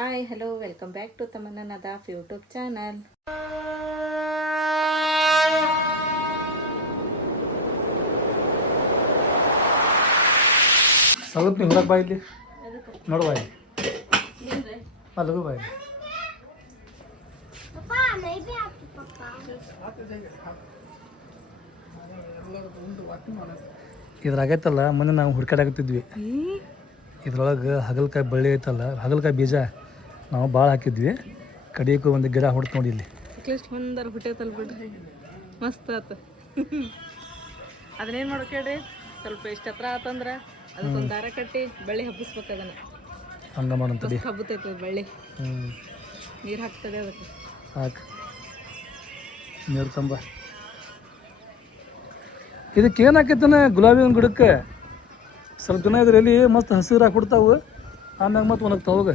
Hi hello welcome back to Tamanna Nadaf YouTube channel. ಸ್ವಲ್ಪ ನೀವು ಹೊರಗೆ ಬಾಯಿಲಿ ನೋಡು ಬಾಯಿ ಅಲ್ಲಗೂ ಬಾಯಿ ಇದ್ರಾಗೈತಲ್ಲ ಮೊನ್ನೆ ನಾವು ಹುಡ್ಕಾಡಕತ್ತಿದ್ವಿ. ಇದ್ರೊಳಗೆ ಹಾಗಲಕಾಯಿ ಬಳ್ಳಿ ಐತಲ್ಲ, ಹಾಗಲಕಾಯಿ ಬೀಜ ನಾವು ಭಾಳ ಹಾಕಿದ್ವಿ. ಕಡಿಯಕ್ಕೂ ಒಂದು ಗಿಡ ಹೊಡ್ತು ನೋಡಿ ಇಲ್ಲಿ. ಒಂದರ ಹುಟ್ಟೈತಲ್ಲ ಬಿಡ್ರಿ, ಮಸ್ತ್ ಆತು. ಅದನ್ನೇನು ಮಾಡೋಕೆ ಹೇಳ್ರಿ, ಸ್ವಲ್ಪ ಎಷ್ಟು ಹತ್ರ ಆತಂದ್ರೆ ಅದಕ್ಕೊಂದು ದಾರ ಕಟ್ಟಿ ಬಳ್ಳಿ ಹಬ್ಬಿಸ್ಬೇಕು. ಅದನ್ನು ಹಂಗೆ ಮಾಡೋಂತಡಿ ಹಬ್ಬತೈತೆ ಬಳ್ಳಿ. ನೀರು ಹಾಕ್ತದೆ ಅದಕ್ಕೆ. ಹಾಕಿ ನೀರು ತಂಬ. ಇದಕ್ಕೆ ಏನು ಹಾಕೈತಾನೆ ಗುಲಾಬಿ ಒಂದು ಗಿಡಕ್ಕೆ ಸ್ವಲ್ಪ ದಿನ ಇದ್ರಲ್ಲಿ ಮಸ್ತ್ ಹಸಿರು ಹಾಕ್ಬಿಡ್ತಾವು. ಆಮ್ಯಾಗ ಮತ್ತೆ ಒಣಗ್ತಾವ ಹೋಗ.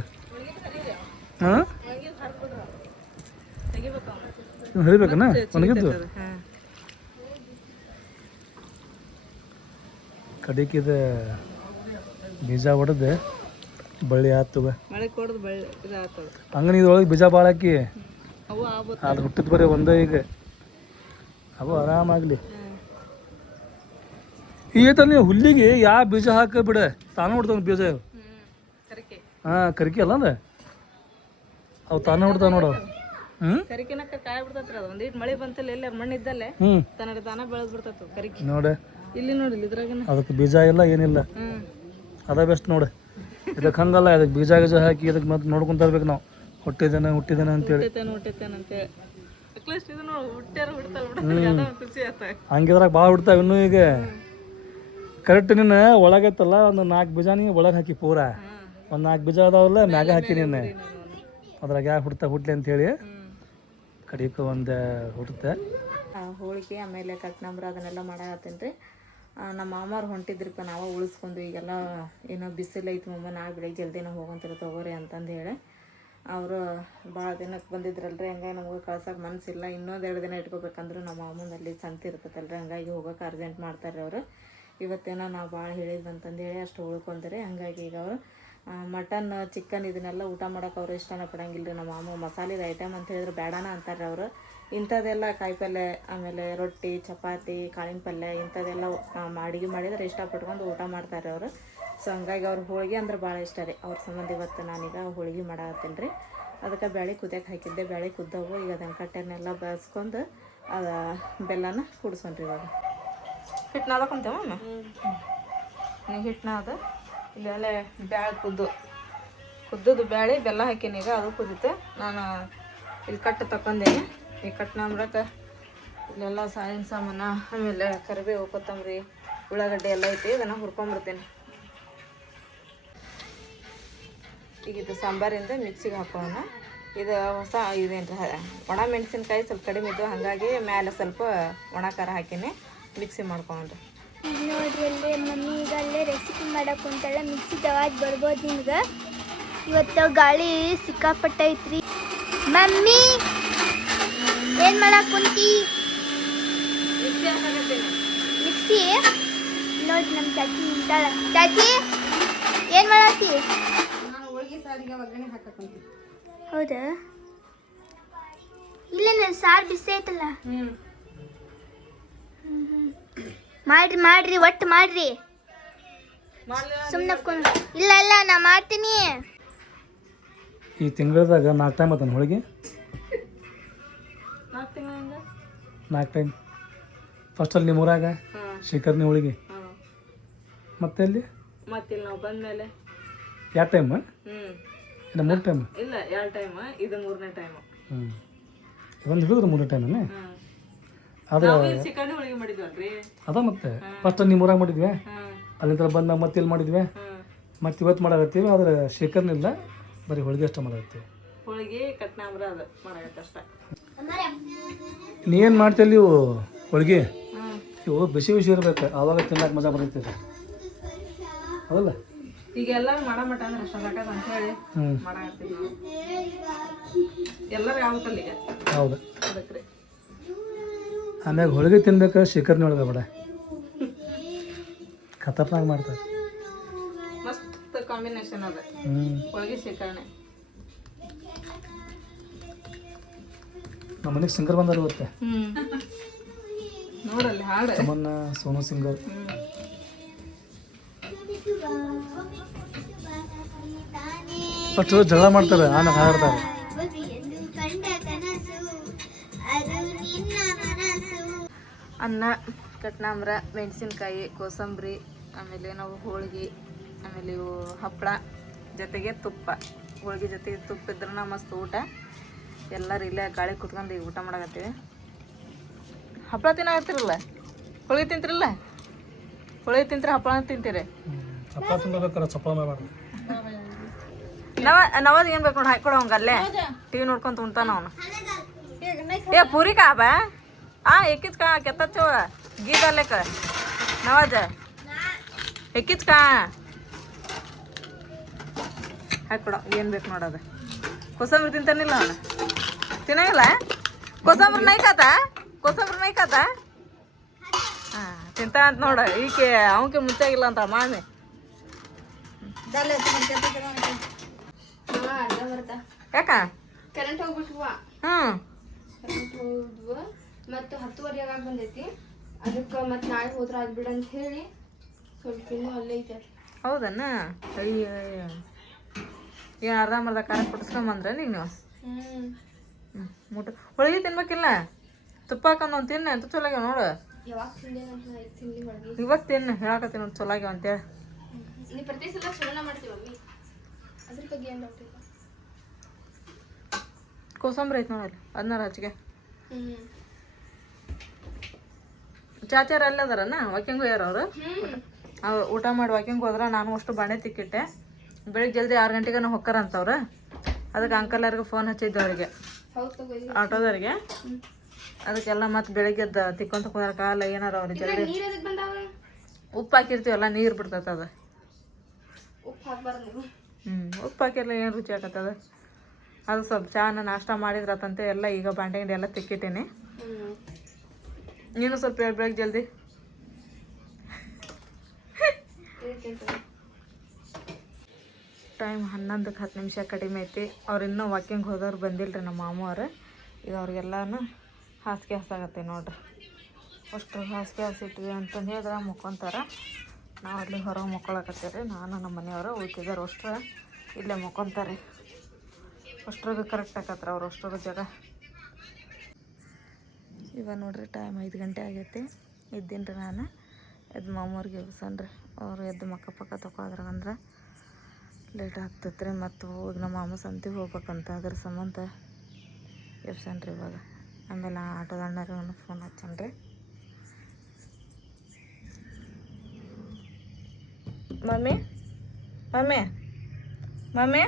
ಹಾಂ ಹರಿಬೇಕನ ಒಣಗಿದ್ದು ಕಡಿಕಿದ ಬೀಜ ಹೊಡೆದು ಬಳ್ಳಿ ಆತವ. ಹಂಗನ ಇದ್ರೊಳಗೆ ಬೀಜ ಭಾಳ ಹಾಕಿ ಅದು ಹುಟ್ಟಿದ ಬರೀ ಒಂದೇ ಈಗ. ಅವು ಆರಾಮಾಗಲಿ. ಈಗ ನೀವು ಹುಲ್ಲಿಗೆ ಯಾವ ಬೀಜ ಹಾಕ ಬಿಡ ತಾನು ಹೊಡ್ತಾವ ಬೀಜ. ಹಾಂ ಕರಿಕೆ ಅಲ್ಲ ಅಂದ್ರೆ ಅವು ತಾನೇ ಹೊಡ್ತಾವ ನೋಡು. ಮಳೆ ಬಂತಲ್ಲ ಎಲ್ಲ ಮಣ್ಣಿದ್ದಲ್ಲೇ ತಾನ ಬೆಳೆದ್ ಬಿಡ್ತೈತೆ ಕರಿಕೆ. ನೋಡ ಇಲ್ಲಿ ನೋಡಿ ಇದ್ರಾಗ ಅದಕ್ಕೆ ಬೀಜ ಇಲ್ಲ ಏನಿಲ್ಲ. ಅದ ಬೆಸ್ಟ್ ನೋಡು. ಇದಕ್ಕೆ ಹಂಗಲ್ಲ, ಇದಕ್ಕೆ ಬೀಜ ಗೀಜ ಹಾಕಿ ಇದಕ್ಕೆ ಮತ್ತೆ ನೋಡ್ಕೊಂತ ಇರ್ಬೇಕು ನಾವು. ಹುಟ್ಟಿದೇನೆ ಅಂತೇಳಿ. ಹಂಗಿದ್ರಾಗ ಭಾಳ ಹುಡ್ತಾವ ಇನ್ನೂ. ಈಗ ಕರೆಕ್ಟ್ ನೀನು ಒಳಗೈತಲ್ಲ ಒಂದು 4 ಬೀಜ ನೀ ಒಳಗೆ ಹಾಕಿ ಪೂರ ಒಂದು 4 ಬೀಜ ಅದಾವಲ್ಲ ಮ್ಯಾಗ ಹಾಕಿ ನೀನು. ಅದ್ರಾಗ ಯಾಕೆ ಹುಟ್ಲಿ ಅಂಥೇಳಿ ಕಡಿಕೆ ಒಂದು ಹುಟ್ಟುತ್ತೆ. ಹೋಳಿಗೆ ಆಮೇಲೆ ಕಟ್ನಂಬ್ರ ಅದನ್ನೆಲ್ಲ ಮಾಡತ್ತೀನಿ ರೀ. ನಮ್ಮ ಮಾಮಾರು ಹೊಂಟಿದ್ರಿಪ್ಪ, ನಾವು ಉಳಿಸ್ಕೊಂಡು ಈಗೆಲ್ಲ ಏನೋ ಬಿಸಿಲು ಐತಿ ಮಮ್ಮ, ನಾಳೆ ಬೆಳಿಗ್ಗೆ ಜಲ್ದಿನ ಹೋಗಂತೀರ ತಗೋರಿ ಅಂತಂದು ಹೇಳಿ ಅವರು ಭಾಳ ದಿನಕ್ಕೆ ಬಂದಿದ್ರಲ್ರಿ. ಹಂಗಾಗಿ ನಮ್ಗೆ ಕಳ್ಸೋಕೆ ಮನಸ್ಸಿಲ್ಲ. ಇನ್ನೊಂದು 2 ದಿನ ಇಟ್ಕೋಬೇಕಂದ್ರೆ ನಮ್ಮ ಮಾಮನಲ್ಲಿ ಸಂತೆ ಇರ್ತೈತಲ್ರಿ, ಹಂಗಾಗಿ ಹೋಗೋಕೆ ಅರ್ಜೆಂಟ್ ಮಾಡ್ತಾರೆ ಅವರು. ಇವತ್ತೇನೋ ನಾವು ಭಾಳ ಹೇಳಿದ್ವಿ ಅಂತಂದೇಳಿ ಅಷ್ಟು ಉಳ್ಕೊಂಡ್ರಿ. ಹಂಗಾಗಿ ಈಗ ಅವರು ಮಟನ್ ಚಿಕನ್ ಇದನ್ನೆಲ್ಲ ಊಟ ಮಾಡೋಕೆ ಅವರು ಇಷ್ಟನ ಪಡಂಗಿಲ್ಲ ರೀ. ನಮ್ಮ ಮಾಮ ಮಸಾಲೆದ ಐಟಮ್ ಅಂತ ಹೇಳಿದ್ರೆ ಬೇಡನ ಅಂತಾರೆ ಅವರು. ಇಂಥದ್ದೆಲ್ಲ ಕಾಯಿಪಲ್ಯ ಆಮೇಲೆ ರೊಟ್ಟಿ ಚಪಾತಿ ಕಾಳಿನ ಪಲ್ಯ ಇಂಥದ್ದೆಲ್ಲ ಅಡುಗೆ ಮಾಡಿದ್ರೆ ಇಷ್ಟಪಟ್ಕೊಂಡು ಊಟ ಮಾಡ್ತಾರೆ ಅವರು. ಸೊ ಹಂಗಾಗಿ ಅವ್ರು ಹೋಳಿಗೆ ಅಂದ್ರೆ ಭಾಳ ಇಷ್ಟ ರೀ. ಅವ್ರ ಸಂಬಂಧ ಇವತ್ತು ನಾನೀಗ ಹೋಳಿಗೆ ಮಾಡತ್ತೀನಿ ರೀ. ಅದಕ್ಕೆ ಬೇಳೆ ಕುದಿಯಕ್ಕೆ ಹಾಕಿದ್ದೆ. ಬೇಳೆ ಕುದ್ದವು. ಈಗ ಅದನ್ನು ಕಟ್ಟೆನೆಲ್ಲ ಬಸ್ಕೊಂಡು ಅದು ಬೆಲ್ಲನ ಕುಡ್ಸೋಣ್ರಿ. ಇವಾಗ ಹಿಟ್ಟು ನಾದಕೊಂತೇವ ನೀವು ಹಿಟ್ಟು ನಾದ ಇಲ್ಲೆಲ್ಲ ಬ್ಯಾಳೆ ಕುದ್ದದು ಬ್ಯಾಳೆ ಬೆಲ್ಲ ಹಾಕೀನಿ. ಈಗ ಅದು ಕುದೀತೆ. ನಾನು ಇಲ್ಲಿ ಕಟ್ಟು ತಕೊಂಡೇನೆ. ಈ ಕಟ್ಟು ನಂಬ್ರಕ್ಕೆ ಇಲ್ಲೆಲ್ಲ ಸಾರಿನ ಸಾಮಾನು ಆಮೇಲೆ ಕರಿಬೇವು ಕೊತ್ತಂಬರಿ ಉಳ್ಳಾಗಡ್ಡೆ ಎಲ್ಲ ಐತಿ. ಇದನ್ನು ಹುರ್ಕೊಂಡ್ಬಿಡ್ತೇನೆ. ಈಗ ಇದು ಸಾಂಬಾರಿಂದ ಮಿಕ್ಸಿಗೆ ಹಾಕೋಣ. ಇದು ಹೊಸ ಇದೇನು ರೀ, ಒಣ ಮೆಣಸಿನ್ಕಾಯಿ ಸ್ವಲ್ಪ ಕಡಿಮೆ ಇದ್ದು ಹಾಗಾಗಿ ಮೇಲೆ ಸ್ವಲ್ಪ ಒಣ ಖಾರ ಹಾಕಿನಿ ಮಿಕ್ಸಿ ಮಾಡ್ಕೊಂಡ್ರಿ. ನೋಡ್ರಿ ಅಲ್ಲೇ ಮಮ್ಮಿ ಈಗ ಅಲ್ಲೇ ರೆಸಿಪಿ ಮಾಡಕ್ಕೆ ಕುಂತಾಳೆ. ಮಿಕ್ಸಿ ತವಾಜ್ ಬರ್ಬೋದು ನಿಮ್ಗೆ. ಇವತ್ತು ಗಾಳಿ ಸಿಕ್ಕಾಪಟ್ಟ ಐತ್ರಿ. ಮಮ್ಮಿ ಏನು ಮಾಡಕ್ಕೆ ಕುಂತಿ? ಮಿಕ್ಸಿ ನೋಡಿ ನಮ್ಮ ಚಾಚಿ ನಿಂತಾಳ. ಚಾಚಿ ಏನು ಮಾಡತ್ತಿ? ಹೌದಾ? ಇಲ್ಲ ಸಾರು ಬಿಸಿ ಐತಲ್ಲ. ಮಾಡ್ರಿ ಒಟ್ಟು ಮಾಡ್ರಿ. ಸುಮ್ಮನೆ ಇಲ್ಲ ನಾ ಮಾಡ್ತೀನಿ. ಈ ತಿಂಗಳದಾಗ 4 ಟೈಮ್ ಆತನ ಹೋಳಿಗೆ. 4 ಟೈಮ್. ಫಸ್ಟಲ್ಲಿ ನಿಮ್ಮೂರಾಗ ಶಿಖರ್ನಿ ಹೋಳಿಗೆ, ಮತ್ತೆ ಅಲ್ಲಿ ಮತ್ತಿಲ್ಲ ನಾವು ಬಂದ್ಮೇಲೆ 2 ಟೈಮ್ ಇಲ್ಲ 3 ಟೈಮ್ ಇಲ್ಲ 2 ಟೈಮ್. ಇದು 3ನೇ ಟೈಮ್. ಒಂದು ಹಿಡಿದ್ರೆ 3ನೇ ಟೈಮೇ. ಅದು ಚಿಕನ್ ಹೋಳಿಗೆ ಮಾಡಿದ್ವಲ್ರಿ. ಅದ ಮತ್ತೆ ಫಸ್ಟ್ ನಿಮ್ಮೂರಾಗ ಮಾಡಿದ್ವಿ, ಅಲ್ಲಿಂದ ಬಂದಾಗ ಮತ್ತೆ ಇಲ್ಲಿ ಮಾಡಿದ್ವಿ, ಮತ್ತೆ ಇವತ್ತು ಮಾಡಾಕತ್ತೀವಿ. ಆದ್ರೆ ಶೇಖರ್ನಿಲ್ಲ, ಬರೀ ಹೋಳಿಗೆ ಅಷ್ಟ ಮಾಡಾಕತ್ತೀವಿ. ಹೋಳಿಗೆ ಕಟ್ನಾಂಬ್ರ ಅದು ಮಾಡಾಕತ್ತಷ್ಟ. ನೀ ಏನು ಮಾಡ್ತೀವಿ ಇವು ಹೋಳಿಗೆ? ಇವು ಬಿಸಿ ಇರ್ಬೇಕು, ಆವಾಗ ತಿನ್ನಕ್ಕೆ ಮಜಾ ಬರ್ತೈತೆ. ಹೌದಲ್ಲ? ಈಗ ಎಲ್ಲರೂ ಮಾಡೋ ಮಟ ಅಂದ್ರೆ ಅಷ್ಟ ಸಾಕದ ಅಂತ ಹೇಳಿ ಮಾಡಾಕತ್ತೀವಿ. ಎಲ್ಲರೂ ಯಾವತ್ತಲ್ಲ ಈಗ. ಹೌದು. ಅದಕ್ಕೆ ರೀ ಆಮ್ಯಾಗ ಹೋಳಿಗೆ ತಿನ್ಬೇಕು, ಶಿಖರ್ನಿ ಒಳಗೆ ಬೇಡ ಖತರ್ನಾಕ್ ಮಾಡ್ತಾರೆ. ಮಸ್ತ್ ಕಾಂಬಿನೇಷನ್ ಅದ ಹೋಳಿಗೆ ಶಿಖರ್ಣಿ. ನಮ್ಮ ಮನೆಗೆ ಸಿಂಗರ್ ಬಂದಾರ ಇವತ್ತೆ. ನೋಡಲ್ಲಿ ಹಾಡು. ತಮನ್ನ ಸೋನು ಸಿಂಗರ್. ಫಸ್ಟ್ ಜಗಳ ಮಾಡ್ತಾರೆ, ಆಮೇಲೆ ಹಾಡ್ತಾರೆ. ಅನ್ನ, ಕಟ್ನಾಮ್ರ, ಮೆಣಸಿನ್ಕಾಯಿ, ಕೋಸಂಬರಿ, ಆಮೇಲೆ ನಾವು ಹೋಳ್ಗೆ, ಆಮೇಲೆ ಇವು ಹಪ್ಪಳ ಜೊತೆಗೆ ತುಪ್ಪ. ಹೋಳ್ಗೆ ಜೊತೆಗೆ ತುಪ್ಪ ಇದ್ರೆ ಮಸ್ತ್ ಊಟ. ಎಲ್ಲರೂ ಇಲ್ಲೇ ಗಾಳಿ ಕುತ್ಕೊಂಡು ಈಗ ಊಟ ಮಾಡಕತ್ತೀವಿ. ಹಪ್ಪಳ ತಿನ್ನಾಕತ್ತಿರಲ್ಲ, ಹೋಳ್ಗೆ ತಿಂತಿರಲ್ಲ? ಹೋಳ್ಗೆ ತಿಂತೀರಿ, ಹಪ್ಪಳ ತಿಂತೀರಿ? ಚಪ್ಪ ತಿನ್ಬೇಕಾರೆ ಚಪ್ಪ ಮಾಡಬಾರ್ದು. ನವಾಜ್ ಏನು ಬೇಕು ನೋಡಿ ಹಾಕೊಡ ಅವಂಗ ಅಲ್ಲೇ ಟಿವಿ ನೋಡ್ಕೊಂತ ಉಣ್ತಾನ ಅವನು. ಏ ಪೂರಿ ಕಾ ಬಾ ಎಕ್ಕಿದ್ ಕಾ ಕೆತ್ತಚ್ಚು ಗೀತ ಅಲ್ಲೇಕ ನವಾಜ ಎಕ್ಕಿದ್ ಕಾ ಹಾಕೊಡ ಏನು ಬೇಕು ನೋಡೋದು. ಕೋಸಂಬರಿ ತಿಂತಾನಿಲ್ಲ ಅವನು, ತಿನ್ನಂಗಿಲ್ಲ. ಕೋಸಂಬರಿ ನೈಕಾತ, ಕೋಸಂಬರಿ ನೈಕಾತ. ಹಾಂ ತಿಂತ ಅಂತ ನೋಡ. ಈಕೆ ಅವಕ್ಕೆ ಮುಚ್ಚಾಗಿಲ್ಲ ಅಂತ ಮಾಮಿ. ಯಾಕ ಕರೆಂಟ್ ಹೋಗ್ಬಿಟ್ವ. ಕರೆಂಟ್ ಹೋದ್ವು ಮತ್ತು 10:30 ಆಗ ಬಂದೈತಿ. ಅದಕ್ಕೆ ಮತ್ತೆ ನಾಳೆ ಹೋದ್ರ ಆಗ್ಬಿಡ ಅಂತ ಹೇಳಿ ಸ್ವಲ್ಪ ಇನ್ನೂ ಅಲ್ಲೇ ಐತೆ. ಹೌದನ್ನ? ಅಯ್ಯ ಏನು ಅರ್ಧಂಬರ್ಧ ಖಾರ ಕೊಡಿಸ್ಕೊಂಬಂದ್ರೆ ಈಗ ನೀವು? ಮುಟ್ಟ ಹೋಳಿಗೆ ತಿನ್ಬೇಕಿಲ್ಲ, ತುಪ್ಪ ಹಾಕೊಂಡು ಒಂದು ತಿನ್ನ ಅಂತ ಚಲೋ ಆಗ್ಯಾವ ನೋಡು. ಯಾವಾಗ ತಿಂದೇನಂತ ತಿಂಡಿ ಒಳಗೆ ಇವಾಗ ತಿನ್ನು ಹೇಳಕತ್ತೀನಿ ಒಂದು ಚಲೋ ಆಗ್ಯಾವ ಅಂತೇಳಿ. ನೀ ಪ್ರತಿ ಸಲ ಚಲೋನ ಮಾಡ್ತೀವಿ ಮಮ್ಮಿ, ಅದ್ರ ಬಗ್ಗೆ ಏನು ಡೌಟ್ ಇಲ್ಲ. ಕೋಸಂಬರಿ ಐತೆ ನೋಡಲ್ಲಿ, ಅದನ್ನ ಹಚ್ಚಿಗೆ. ಚಾಚಾರ ಅಲ್ಲೇ ಅದಾರನ? ವಾಕಿಂಗ್ ಹೋಗ್ಯಾರ ಅವರು. ಅವ್ರು ಊಟ ಮಾಡಿ ವಾಕಿಂಗ್ ಹೋದ್ರೆ ನಾನು ಅಷ್ಟು ಬಾಣೆ ತಿಕ್ಕಿಟ್ಟೆ. ಬೆಳಿಗ್ಗೆ ಜಲ್ದಿ 6 ಗಂಟೆಗೆ ಹೊಕ್ಕಾರಂತವ್ರು. ಅದಕ್ಕೆ ಅಂಕಲ್ಯಾರಿಗೆ ಫೋನ್ ಹಚ್ಚಿದ್ದೆ ಅವರಿಗೆ, ಆಟೋದವ್ರಿಗೆ. ಅದಕ್ಕೆಲ್ಲ ಮತ್ತೆ ಬೆಳಿಗ್ಗೆ ಎದ್ದು ತಿಕ್ಕೊಂತ ಕುಂದ್ರಕ್ಕಾಗಲ್ಲ. ಏನಾರ ಅವ್ರಿಗೆ ಜಲ್ದಿ ಉಪ್ಪು ಹಾಕಿರ್ತೀವಲ್ಲ, ನೀರು ಬಿಡ್ತೈತೆ ಅದು. ಉಪ್ಪು ಹಾಕ್ಬಾರ್ದು. ಉಪ್ಪು ಹಾಕಿರಲ್ಲ ಏನು ರುಚಿ ಆಗತ್ತದ. ಅದು ಸ್ವಲ್ಪ ಚಾನ ನಾಷ್ಟ ಮಾಡಿದ್ರತಂತೆ ಎಲ್ಲ. ಈಗ ಬಾಂಡೆ ಎಲ್ಲ ತಿಕ್ಕಿಟ್ಟೀನಿ. ನೀನು ಸ್ವಲ್ಪ ಹೇಳ್ಬೇಕು ಜಲ್ದಿ. ಟೈಮ್ 11ಕ್ಕೆ 10 ನಿಮಿಷ ಕಡಿಮೆ ಐತಿ. ಅವ್ರು ಇನ್ನೂ ವಾಕಿಂಗ್ ಹೋದವ್ರು ಬಂದಿಲ್ಲರಿ ನಮ್ಮ ಮಾಮವ್ರು. ಈಗ ಅವ್ರಿಗೆಲ್ಲನೂ ಹಾಸಿಗೆ ಹಸಾಗತ್ತೆ ನೋಡ್ರಿ. ಅಷ್ಟು ಹಾಸಿಗೆ ಹಸಿಟ್ವಿ ಅಂತಂದು ಹೇಳಿದ್ರೆ ಮುಕ್ಕೊಂತಾರೆ. ನಾವು ಅಲ್ಲಿ ಹೊರಗೆ ಮುಕ್ಕೊಳಕತ್ತೀವಿ. ನಾನು ನಮ್ಮ ಮನೆಯವರು ಉಳ್ತಿದ್ದಾರೆ. ಅಷ್ಟ್ರ ಇಲ್ಲೇ ಮುಕ್ಕೊಂತಾರೆ. ಅಷ್ಟ್ರಾಗ ಕರೆಕ್ಟ್ ಆಕತ್ರ ಅವ್ರು ಅಷ್ಟರ ಜಾಗ. ಇವಾಗ ನೋಡ್ರಿ ಟೈಮ್ 5 ಗಂಟೆ ಆಗೈತಿ. ಇದ್ದೀನಿ ರೀ ನಾನು. ಎದ್ದು ಮಾಮೂರಿಗೆ ಎಬ್ಸನ್ರಿ. ಅವರು ಎದ್ದು ಮಕ್ಕ ಪಕ್ಕ ತಗೋದ್ರಂದ್ರೆ ಲೇಟ್ ಆಗ್ತೈತೆ ರೀ. ಮತ್ತು ಹೋಗಿ ನಮ್ಮ ಮಾಮ ಸಂತಿಗೆ ಹೋಗ್ಬೇಕಂತ, ಅದ್ರ ಸಂಬಂಧ ಎಬ್ಸನ್ರಿ ಇವಾಗ. ಆಮೇಲೆ ಆಟೋದ ಅಣ್ಣರಿಗೆ ಫೋನ್ ಹಚ್ಚನ್ರಿ. Mummy mummy mummy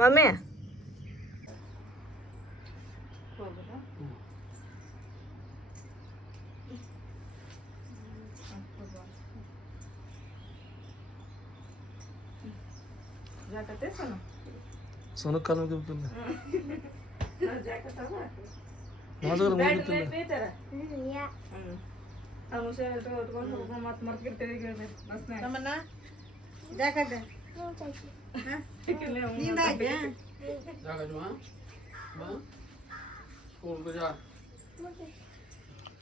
mummy Sonu ಕಾಲ ಮುಗಿಬಿಟ್ಟಿಲ್ಲ,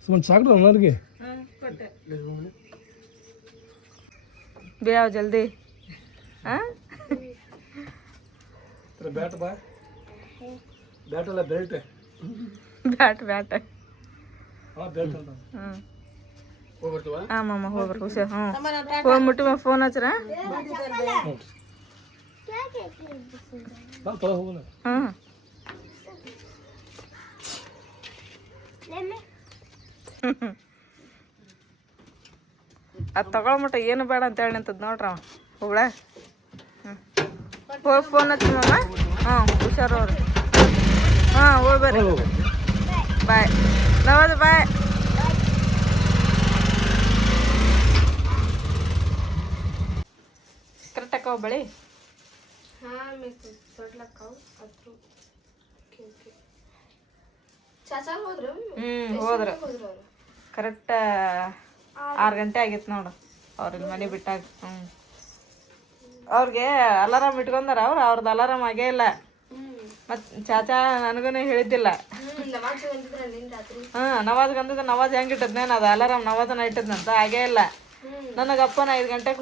ಸುಮ್ಮನೆ ಚಾಕ್ರಿ ಎಲ್ಲರಿಗೆ ಬೇವ ಜಲ್ದಿ. ಹಾಂ ಬ್ಯಾಟ್ ಬಾ, ಬ್ಯಾಟ್ ಅಲ್ಲ ಬೆಲ್ಟ್. Bat bat. ಹಾಂ ಬೆಲ್ಟ್ ಅಂತ. ಹಾಂ ಮಾಮ ಹೋಗ್ಬರ್ರಿ ಹುಷಾರು. ಫೋನ್ ಮುಟ್ಟಿ ಫೋನ್ ಹಚ್ರ. ಹೋಗೋಣ. ಹಾಂ ಅದು ತಗೊಳ್ಮಟ ಏನು ಬೇಡ ಅಂತ ಹೇಳಿ ನಿಂತದ್ ನೋಡ್ರಿ ಅವ ಹುಳ. ಹೋಗಿ ಫೋನ್ ಹಚ್ಚಿ ಮಾಮ. ಹಾಂ ಹುಷಾರು ಅವ್ರಿ. ಹಾಂ ಹೋಗ್ಬರ್ರಿ. ಬಾಯ್ ನವಾಜ್ ಬಾಯ್. ಕರೆಕ್ಟ್ ಹಾಕೋ ಬಳಿ. ಹಾಂ ತೊಡ್ಲಕ್ಕಾವು ಅದ್ರ ಚಾಚಾ ಹೋದ್ರು. ಹೋದ್ರು ಕರೆಕ್ಟ್ 6 ಗಂಟೆ ಆಗಿತ್ತು ನೋಡು ಅವ್ರಿಗೆ ಮನೆ ಬಿಟ್ಟಾಗ. ಅವ್ರಿಗೆ ಅಲಾರಾಮ್ ಇಟ್ಕೊಂಡಾರ. ಅವ್ರದ್ದು ಅಲಾರಾಮ್ ಆಗೇ ಇಲ್ಲ. ಮತ್ತು ಚಾಚಾ ನನಗೂ ಹೇಳಿದ್ದಿಲ್ಲ. ನವಾಜ್ ಬಂದಿದ್ರ ನಿನ್ ರಾತ್ರಿ ನವಾಜ್ ಗಂಧದ ನವಾಜ್ ಹೆಂಗೆ ಇಟ್ಟದ್ನೇನು ಅದು ಅಲಾರಾಮ್ ನವಾಜನ ಇಟ್ಟದ್ನಂತ ಆಗೇ ಇಲ್ಲ. ನನಗಪ್ಪನ 5 ಗಂಟೆಗೆ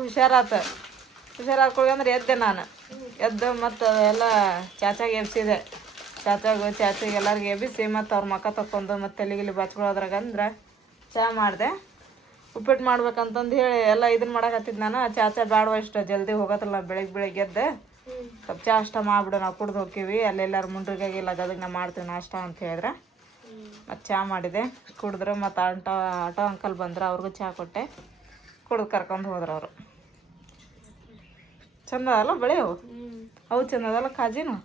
ಹುಷಾರಾದ್ಕೊಳ್ಗೆ ಅಂದ್ರೆ ಎದ್ದೆ ನಾನು. ಎದ್ದು ಮತ್ತು ಎಲ್ಲ ಚಾಚಾಗೆ ಎಬ್ಸಿದೆ. ಚಾಚಿಗೆ ಎಲ್ಲರಿಗೆ ಎಬ್ಬಿಸಿ ಮತ್ತು ಅವ್ರ ಮಕ್ಕ ತಕ್ಕೊಂಡು ಮತ್ತು ತಲೆಗಿಲಿ ಬಾಚ್ಕೊಳ್ಳೋದ್ರಾಗ ಅಂದ್ರೆ ಚಹಾ ಮಾಡಿದೆ. ಉಪ್ಪಿಟ್ಟು ಮಾಡ್ಬೇಕಂತಂದು ಹೇಳಿ ಎಲ್ಲ ಇದನ್ನ ಮಾಡಕತ್ತಿದ್ದು ನಾನು. ಚಾಚಾ ಬೇಡವ ಇಷ್ಟ ಜಲ್ದಿ ಹೋಗತ್ತಲ್ಲ ಬೆಳಗ್ಗೆ ಎದ್ದು ಸ್ವಲ್ಪ ಚಹಾ ಅಷ್ಟ ಮಾಡಿಬಿಡು, ನಾವು ಕುಡ್ದು ಹೋಗ್ತೀವಿ ಅಲ್ಲೆಲ್ಲರೂ ಮುಂಡ್ರಿಗಾಗಿಲ್ಲ ಗದಗ ನಾವು ಮಾಡ್ತೀವಿ ನಾಷ್ಟ ಅಂತ ಹೇಳಿದ್ರೆ. ಮತ್ತು ಚಹಾ ಮಾಡಿದೆ, ಕುಡಿದ್ರು. ಮತ್ತು ಆಟೋ ಅಂಕಲ್ ಬಂದ್ರೆ ಅವ್ರಿಗೂ ಚಹಾ ಕೊಟ್ಟೆ, ಕುಡ್ದು ಕರ್ಕೊಂಡು ಹೋದ್ರು ಅವರು. ಚಂದ ಅದಲ್ಲ ಬಳೆ ಅವು ಚಂದ ಅದಲ್ಲ ಕಾಜಿನು.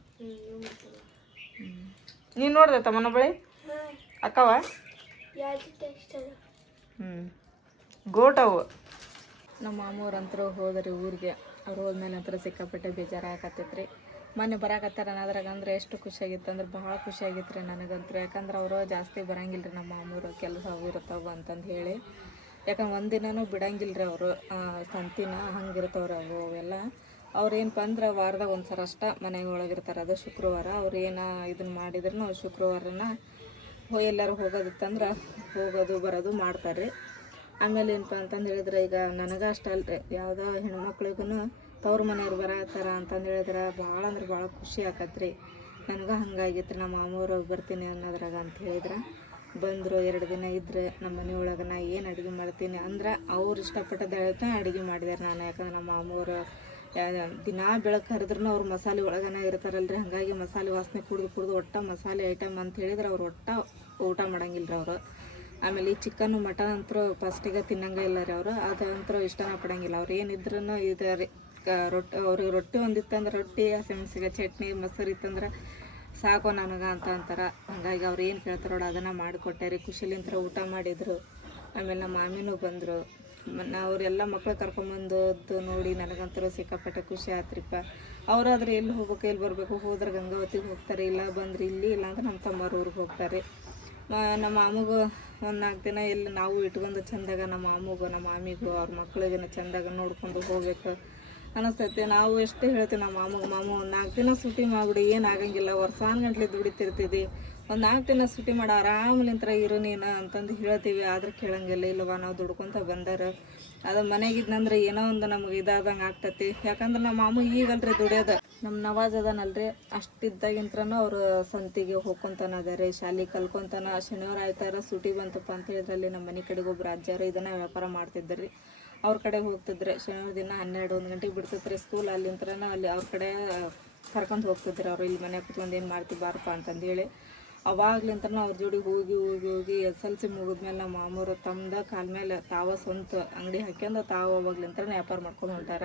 ನೀನು ನೋಡಿದೆ ತಮ್ಮನ ಬಳೆ ಅಕ್ಕವ? ಗೋಟ್ ಅವು. ನಮ್ಮ ಮಾಮೂರಂತರೂ ಹೋದ್ರಿ ಊರಿಗೆ. ಅವ್ರು ಹೋದ್ಮೇಲೆ ನಂತರ ಸಿಕ್ಕಾಪಟ್ಟೆ ಬೇಜಾರಾಗತ್ತೈತ್ರಿ. ಮೊನ್ನೆ ಬರಾಕತ್ತಾರ ಅನ್ನೋದ್ರಾಗ ಅಂದ್ರೆ ಎಷ್ಟು ಖುಷಿಯಾಗಿತ್ತು ಅಂದ್ರೆ ಭಾಳ ಖುಷಿಯಾಗಿತ್ತು ರೀ ನನಗಂತೂ. ಯಾಕಂದ್ರೆ ಅವರು ಜಾಸ್ತಿ ಬರಂಗಿಲ್ಲ ರೀ ನಮ್ಮ ಮಾಮೂರು, ಕೆಲಸ ಅವು ಇರ್ತಾವ ಅಂತಂದು ಹೇಳಿ. ಯಾಕಂದ್ರೆ ಒಂದಿನೂ ಬಿಡಂಗಿಲ್ಲ ರೀ ಅವರು, ಸಂತಿನ ಹಂಗಿರ್ತಾವ್ರಿ ಅವು ಅವೆಲ್ಲ. ಅವ್ರೇನಪ್ಪ ಅಂದ್ರೆ ವಾರದಾಗ ಒಂದು ಸಲ ಅಷ್ಟ ಮನೆಗೆ ಒಳಗಿರ್ತಾರೆ, ಅದು ಶುಕ್ರವಾರ. ಅವ್ರು ಏನು ಇದನ್ನು ಮಾಡಿದ್ರು ಶುಕ್ರವಾರನ ಎಲ್ಲರೂ ಹೋಗೋದಿತ್ತಂದ್ರೆ ಹೋಗೋದು ಬರೋದು ಮಾಡ್ತಾರೆ. ಆಮೇಲೆ ಏನಪ್ಪ ಅಂತಂದು ಹೇಳಿದ್ರೆ ಈಗ ನನಗೆ ಅಷ್ಟ ಅಲ್ರಿ, ಯಾವುದೋ ಹೆಣ್ಮಕ್ಳಿಗೂ ತವ್ರ ಮನೆಯವ್ರು ಬರತ್ತಾರ ಅಂತಂದು ಹೇಳಿದ್ರೆ ಭಾಳ ಅಂದ್ರೆ ಭಾಳ ಖುಷಿ ಆಕತ್ರಿ. ನನಗೆ ಹಂಗಾಗಿತ್ತು ರೀ. ನಮ್ಮ ಮಾಮೂರು ಬರ್ತೀನಿ ಅನ್ನೋದ್ರಾಗ ಅಂತ ಹೇಳಿದ್ರೆ ಬಂದರು. 2 ದಿನ ಇದ್ರೆ ನಮ್ಮ ಮನೆಯೊಳಗೆ ನಾ ಏನು ಅಡುಗೆ ಮಾಡ್ತೀನಿ ಅಂದ್ರೆ ಅವ್ರು ಇಷ್ಟಪಟ್ಟದ ಅಡುಗೆ ಮಾಡಿದಾರೆ ನಾನು. ಯಾಕಂದ್ರೆ ನಮ್ಮ ಮಾಮೂರು ದಿನ ಬೆಳಗ್ಗೆ ಹರಿದ್ರೂ ಅವ್ರು ಮಸಾಲೆ ಒಳಗನ ಇರ್ತಾರಲ್ರಿ, ಹಾಗಾಗಿ ಮಸಾಲೆ ವಾಸನೆ ಕುಡ್ದು ಒಟ್ಟು ಮಸಾಲೆ ಐಟಮ್ ಅಂತ ಹೇಳಿದ್ರೆ ಅವ್ರು ಒಟ್ಟು ಊಟ ಮಾಡಂಗಿಲ್ಲ ರೀ ಅವರು. ಆಮೇಲೆ ಈ ಚಿಕನ್ನು ಮಟನ್ ಅಂತೂ ಫಸ್ಟಿಗೆ ತಿನ್ನಂಗೆ ಇಲ್ಲ ರೀ ಅವರು, ಅದಂತೂ ಇಷ್ಟನ ಪಡಂಗಿಲ್ಲ. ಅವ್ರು ಏನಿದ್ರೂ ಇದು ರೀ ರೊಟ್ಟಿ, ಅವ್ರಿಗೆ ರೊಟ್ಟಿ ಒಂದಿತ್ತಂದ್ರೆ ರೊಟ್ಟಿ, ಹಸಿಮೆಣ್ಸಿಗೆ ಚಟ್ನಿ, ಮೊಸರು ಇತ್ತಂದ್ರೆ ಸಾಕು ನನಗೆ ಅಂತ ಅಂತಾರೆ. ಹಾಗಾಗಿ ಅವ್ರು ಏನು ಕೇಳ್ತಾರೋ ಅದನ್ನು ಮಾಡಿಕೊಟ್ಟೆ ರೀ. ಖುಷಿಲಿಂತ್ರ ಊಟ ಮಾಡಿದರು. ಆಮೇಲೆ ನಮ್ಮ ಮಾಮಿನೂ ಬಂದರು. ಅವರೆಲ್ಲ ಮಕ್ಳು ಕರ್ಕೊಂಬಂದದ್ದು ನೋಡಿ ನನಗಂತೂ ಸಿಕ್ಕಾಪಟ್ಟೆ ಖುಷಿ ಆತ್ರಿಪ್ಪ. ಅವರಾದ್ರೆ ಎಲ್ಲಿ ಹೋಗ್ಬೇಕು ಎಲ್ಲಿ ಬರಬೇಕು, ಹೋದ್ರೆ ಗಂಗಾವತಿಗೆ ಹೋಗ್ತಾರೆ, ಇಲ್ಲ ಬಂದ್ರೆ ಇಲ್ಲಿ, ಇಲ್ಲ ಅಂದ್ರೆ ನಮ್ಮ ತಮ್ಮವ್ರ ಊರಿಗೆ ಹೋಗ್ತಾರೆ. ನಮ್ಮ ಮಾಮಗೂ ಒಂದು 4 ದಿನ ಎಲ್ಲಿ ನಾವು ಇಟ್ಕೊಂಡು ಚೆಂದಾಗ ನಮ್ಮ ಮಾಮಗೂ ನಮ್ಮ ಮಾಮಿಗೂ ಅವ್ರ ಮಕ್ಳಿಗೆ ಚೆಂದಾಗ ನೋಡ್ಕೊಂಡು ಹೋಗ್ಬೇಕು ಅನ್ನಿಸ್ತೈತಿ. ನಾವು ಎಷ್ಟು ಹೇಳ್ತೀವಿ ನಮ್ಮ ಮಾಮು ಒಂದು 4 ದಿನ ಸೂಟಿ ಮಾಡಿಬಿಡಿ, ಏನು ಆಗಂಗಿಲ್ಲ, ವರ್ಷಾನ್ಗಂಟ್ಲೆ ದುಡಿತಿರ್ತೀವಿ, ಒಂದು 4 ದಿನ ಸೂಟಿ ಮಾಡಿ ಆರಾಮಲಿಂತ್ರ ಇರು ನೀನು ಅಂತಂದು ಹೇಳ್ತೀವಿ. ಆದ್ರೆ ಕೇಳಂಗಿಲ್ಲ. ಇಲ್ವ ನಾವು ದುಡ್ಕೊತ ಬಂದಾರ, ಅದು ಮನೆಗಿದ್ನಂದ್ರೆ ಏನೋ ಒಂದು ನಮ್ಗೆ ಇದಾದಂಗೆ ಆಗ್ತೈತಿ. ಯಾಕಂದ್ರೆ ನಮ್ಮ ಮಾಮು ಈಗಲ್ರಿ ದುಡಿಯೋದು. ನಮ್ಮ ನವಾಜ್ ಅದನಲ್ರಿ, ಅಷ್ಟಿದ್ದಾಗಿಂತ್ರನೂ ಅವರು ಸಂತಿಗೆ ಹೋಗ್ಕೊತಾನ ಅದಾರೆ, ಶಾಲೆ ಕಲ್ಕೊತಾನ. ಶನಿವಾರ ಆಯ್ತಾರ ಸೂಟಿ ಬಂತಪ್ಪ ಅಂತ ಹೇಳಿದ್ರಲ್ಲಿ ನಮ್ಮ ಮನೆ ಕಡೆಗೆ ಒಬ್ರು ಅಜ್ಜಾರು ಇದನ್ನು ವ್ಯಾಪಾರ ಮಾಡ್ತಿದ್ರಿ. ಅವ್ರ ಕಡೆಗೆ ಹೋಗ್ತಿದ್ರೆ ಶನಿವಾರ ದಿನ 12-1 ಗಂಟೆಗೆ ಬಿಡ್ತಿದ್ರಿ ಸ್ಕೂಲ್. ಅಲ್ಲಿಂತ್ರನ ಅಲ್ಲಿ ಅವ್ರ ಕಡೆ ಕರ್ಕೊಂಡು ಹೋಗ್ತಿದ್ರು ಅವರು. ಇಲ್ಲಿ ಮನೆ ಕುತ್ಕೊಂಡು ಏನು ಮಾಡ್ತೀವಿ ಬಾರಪ್ಪ ಅಂತಂದೇಳಿ. ಅವಾಗ್ಲಿಂತ ಅವ್ರ ಜೋಡಿ ಹೋಗಿ SLC ಮುಗಿದ್ಮೇಲೆ ನಮ್ಮ ಮಾಮೂರು ತಮ್ಮದ ಕಾಲ ಮೇಲೆ ತಾವ ಸ್ವಂತ ಅಂಗಡಿ ಹಾಕ್ಯಂಡು ಅವಾಗ್ಲಿಂತ ವ್ಯಾಪಾರ ಮಾಡ್ಕೊಂಡು ಹೊಂಟಾರ.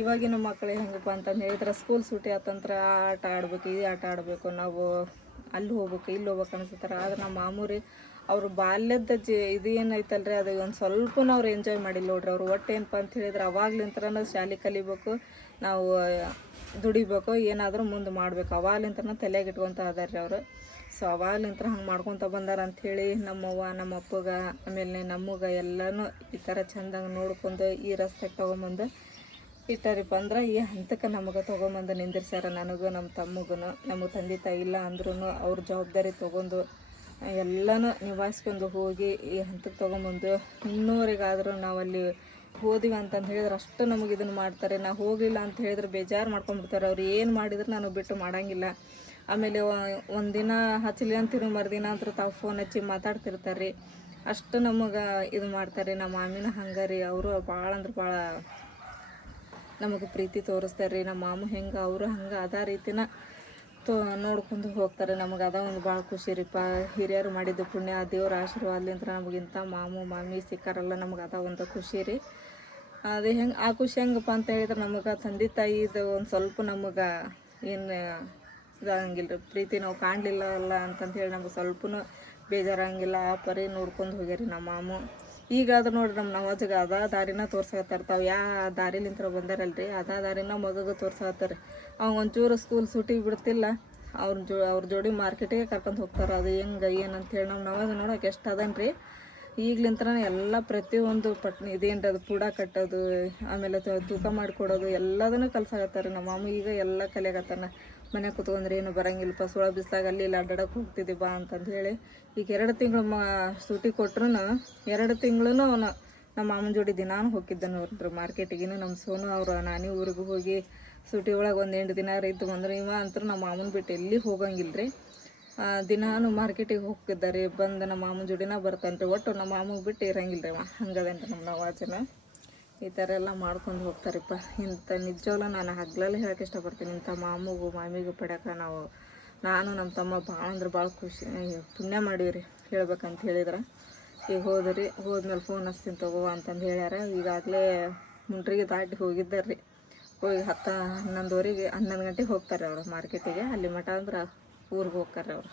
ಇವಾಗಿನ ಮಕ್ಕಳು ಹೆಂಗಪ್ಪ ಅಂತಂದು ಹೇಳಿದ್ರೆ ಸ್ಕೂಲ್ ಸೂಟಿ ಆತಂತ್ರ ಆಟ ಆಡ್ಬೇಕು, ಈ ಆಟ ಆಡಬೇಕು, ನಾವು ಅಲ್ಲಿ ಹೋಗ್ಬೇಕು ಇಲ್ಲಿ ಹೋಗ್ಬೇಕು ಅನ್ಸುತ್ತಾರೆ. ಆದ್ರೆ ನಮ್ಮ ಮಾಮೂರಿ ಅವರು ಬಾಲ್ಯದ ಇದು ಏನೈತಲ್ರಿ ಅದು ಒಂದು ಸ್ವಲ್ಪನೂ ಅವ್ರು ಎಂಜಾಯ್ ಮಾಡಿಲ್ಲ ನೋಡ್ರಿ. ಅವ್ರು ಒಟ್ಟು ಏನಪ್ಪ ಅಂತ ಹೇಳಿದ್ರೆ ಅವಾಗ್ಲಿಂತ್ರನ ಶಾಲೆ ಕಲಿಬೇಕು, ನಾವು ದುಡಿಬೇಕು, ಏನಾದರೂ ಮುಂದೆ ಮಾಡಬೇಕು, ಅವಾಗ್ಲಿಂತ್ರನ ತಲೆಯಾಗ ಇಟ್ಕೊತ ಅದಾರ ರೀ ಅವರು. ಸೊ ಅವಾಗ್ಲಿಂತ್ರ ಹಂಗೆ ಮಾಡ್ಕೊತ ಬಂದಾರ ಅಂಥೇಳಿ ನಮ್ಮವ್ವ ನಮ್ಮ ಅಪ್ಪಗೆ ಆಮೇಲೆ ನಮಗೆ ಎಲ್ಲನೂ ಈ ಥರ ಚೆಂದಂಗೆ ನೋಡ್ಕೊಂಡು ಈ ರಸ್ತೆಗೆ ತೊಗೊಂಬಂದು ಇಟ್ಟಾರಿಪ್ಪ ಅಂದ್ರೆ ಈ ಹಂತಕ್ಕೆ ನಮಗೆ ತೊಗೊಂಬಂದು ನಿಂದಿರ್ಸ್ಯಾರ. ನನಗೂ ನಮ್ಮ ತಮ್ಮಗೂ. ನಮಗೆ ತಂದೆ ತಾಯಿ ಇಲ್ಲ ಅಂದ್ರೂ ಅವ್ರ ಜವಾಬ್ದಾರಿ ತೊಗೊಂಡು ಎಲ್ಲನೂ ನಿಭಾಯಿಸ್ಕೊಂಡು ಹೋಗಿ ಈ ಹಂತಕ್ಕೆ ತೊಗೊಂಬಂದು ಇನ್ನೂವರೆಗಾದರೂ ನಾವಲ್ಲಿ ಹೋದಿವಿ ಅಂತಂದು ಹೇಳಿದ್ರೆ ಅಷ್ಟು ನಮಗೆ ಇದನ್ನು ಮಾಡ್ತಾರೆ. ನಾವು ಹೋಗಲಿಲ್ಲ ಅಂತ ಹೇಳಿದ್ರೆ ಬೇಜಾರು ಮಾಡ್ಕೊಂಡ್ಬಿಡ್ತಾರೆ. ಅವ್ರು ಏನು ಮಾಡಿದ್ರು ನನಗೆ ಬಿಟ್ಟು ಮಾಡೋಂಗಿಲ್ಲ. ಆಮೇಲೆ ಒಂದಿನ ಹಚ್ಚಲಿ ಅಂತಿರು ಮರುದಿನ ಅಂತ ತಾವು ಫೋನ್ ಹಚ್ಚಿ ಮಾತಾಡ್ತಿರ್ತಾರೆ ರೀ. ಅಷ್ಟು ನಮಗೆ ಇದು ಮಾಡ್ತಾರೆ. ನಮ್ಮ ಮಾಮಿನ ಹಂಗೆ ರೀ, ಅವರು ಭಾಳ ಅಂದ್ರೆ ಭಾಳ ನಮಗೆ ಪ್ರೀತಿ ತೋರಿಸ್ತಾರೆ ರೀ. ನಮ್ಮ ಮಾಮು ಹೆಂಗೆ ಅವರು ಹಂಗೆ ಅದೇ ರೀತಿನ ನೋಡ್ಕೊಂಡು ಹೋಗ್ತಾರೆ. ನಮಗೆ ಅದ ಒಂದು ಭಾಳ ಖುಷಿ ರೀಪ. ಹಿರಿಯರು ಮಾಡಿದ್ದು ಪುಣ್ಯ, ದೇವ್ರ ಆಶೀರ್ವಾದಲಿಂತ್ರ ನಮಗಿಂತ ಮಾಮಿ ಸಿಕ್ಕಾರಲ್ಲ, ನಮಗೆ ಅದ ಒಂದು ಖುಷಿ ರೀ. ಅದು ಹೆಂಗೆ ಆ ಖುಷಿ ಹೆಂಗಪ್ಪ ಅಂತ ಹೇಳಿದ್ರೆ ನಮಗೆ ತಂದೆ ತಾಯಿದು ಒಂದು ಸ್ವಲ್ಪ ನಮಗೆ ಏನು ಇದಾಗಂಗಿಲ್ಲ ರೀ. ಪ್ರೀತಿ ನಾವು ಕಾಣಲಿಲ್ಲ ಅಲ್ಲ ಅಂತಂದು ಹೇಳಿ ನಮಗೆ ಸ್ವಲ್ಪನೂ ಬೇಜಾರಂಗಿಲ್ಲ. ಆ ಪರಿ ನೋಡ್ಕೊಂಡು ಹೋಗ್ಯಾರಿ ನಮ್ಮ ಮಾಮು. ಈಗಾದ್ರೂ ನೋಡ್ರಿ ನಮ್ಮ ನವಾಜ್ಗೆ ಅದ ದಾರಿನ ತೋರ್ಸಕತ್ತಾರೆ. ತಾವು ಯಾವ ದಾರಿಲಿಂತ್ರ ಬಂದಾರಲ್ರಿ ಅದ ದಾರಿನ ಮಗಗೆ ತೋರ್ಸಕತ್ತಾರೆ. ಅವಾಗ ಒಂಚೂರು ಸ್ಕೂಲ್ ಸೂಟಿ ಬಿಡ್ತಿಲ್ಲ, ಅವ್ರ ಜೋಡಿ ಮಾರ್ಕೆಟಿಗೆ ಕರ್ಕೊಂಡು ಹೋಗ್ತಾರೆ. ಅದು ಹೆಂಗೆ ಏನಂತೇಳಿ ನಮ್ಮ ನವಾಜ್ ನೋಡೋಕೆ ಎಷ್ಟು ಅದನ್ರಿ. ಈಗ್ಲಿಂತ್ರನೇ ಎಲ್ಲ ಪ್ರತಿಯೊಂದು ಇದೇನ್ರಿ ಅದು ಪೂಡ ಕಟ್ಟೋದು, ಆಮೇಲೆ ತೂಕ ಮಾಡಿಕೊಡೋದು ಎಲ್ಲದನ್ನು ಕಲ್ಸಾಕತ್ತಾರೆ. ನಮ್ಮ ಮಾಮ ಈಗ ಎಲ್ಲ ಕಲಿಯಾಕತ್ತಾನ. ಮನೆ ಕೂತ್ಕೊಂಡ್ರೆ ಏನು ಬರಂಗಿಲ್ಲಪ್ಪ, ಸುಳ ಬಿಸ್ಲಾಗ ಅಲ್ಲಿ ಇಲ್ಲಿ ಅಡ್ಡಾಡಕ್ಕೆ ಹೋಗ್ತಿದ್ದಿ ಬಾ ಅಂತಂದು ಹೇಳಿ. ಈಗ 2 ತಿಂಗಳು ಸೂಟಿ ಕೊಟ್ರು 2 ತಿಂಗಳು ನಮ್ಮ ಮಾಮನ ಜೋಡಿ ದಿನಾನು ಹೋಗಿದ್ದ ನೋಡ್ರಿ ಮಾರ್ಕೆಟಿಗೆ. ನಮ್ಮ ಸೋನು ಅವ್ರು ನಾನಿ ಊರಿಗೆ ಹೋಗಿ ಸೂಟಿ ಒಳಗೆ ಒಂದು 8 ದಿನ ಇದ್ದು ಬಂದ್ರೆ ಇವ ಅಂತೂ ನಮ್ಮ ಮಾಮನ ಬಿಟ್ಟು ಎಲ್ಲಿ ಹೋಗಂಗಿಲ್ಲ ರೀ. ದಿನಾನು ಮಾರ್ಕೆಟಿಗೆ ಹೋಗಿದ್ದಾರೆ, ಬಂದು ನಮ್ಮ ಮಾಮನ ಜೋಡಿನ ಬರ್ತಾನೆ ರೀ. ಒಟ್ಟು ನಮ್ಮ ಮಾಮಗೆ ಬಿಟ್ಟು ಇರಂಗಿಲ್ಲ ರೀ. ಹಂಗದೇನ್ರಿ ನಮ್ಮ ನವಾಜನ. ಈ ಥರ ಎಲ್ಲ ಮಾಡ್ಕೊಂಡು ಹೋಗ್ತಾರಿಪ್ಪ. ಇಂಥ ನಿಜವಾಗ್ಲೂ ನಾನು ಹಗ್ಲಲ್ಲಿ ಹೇಳೋಕೆ ಇಷ್ಟಪಡ್ತೀನಿ, ಇಂಥ ಮಾಮಿಗೂ ಪಡ್ಯಾಕ ನಾನು ನಮ್ಮ ತಮ್ಮ ಭಾಳ ಅಂದ್ರೆ ಭಾಳ ಖುಷಿ ಪುಣ್ಯ ಮಾಡೀವಿ ಹೇಳ್ಬೇಕಂತ ಹೇಳಿದ್ರೆ. ಈಗ ಹೋದ್ಮೇಲೆ ಫೋನ್ ಹಚ್ತೀನಿ ತಗೋ ಅಂತಂದು ಹೇಳ್ಯಾರ. ಈಗಾಗಲೇ ಮುಂಡ್ರಿಗೆ ದಾಟಿ ಹೋಗಿದ್ದಾರೆ ರೀ. ಹೋಗಿ 11 ಗಂಟೆಗೆ ಹೋಗ್ತಾರೆ ಅವರು ಮಾರ್ಕೆಟಿಗೆ. ಅಲ್ಲಿ ಮಠ ಅಂದ್ರೆ ಊರಿಗೆ ಹೋಗ್ತಾರೆ ಅವರು.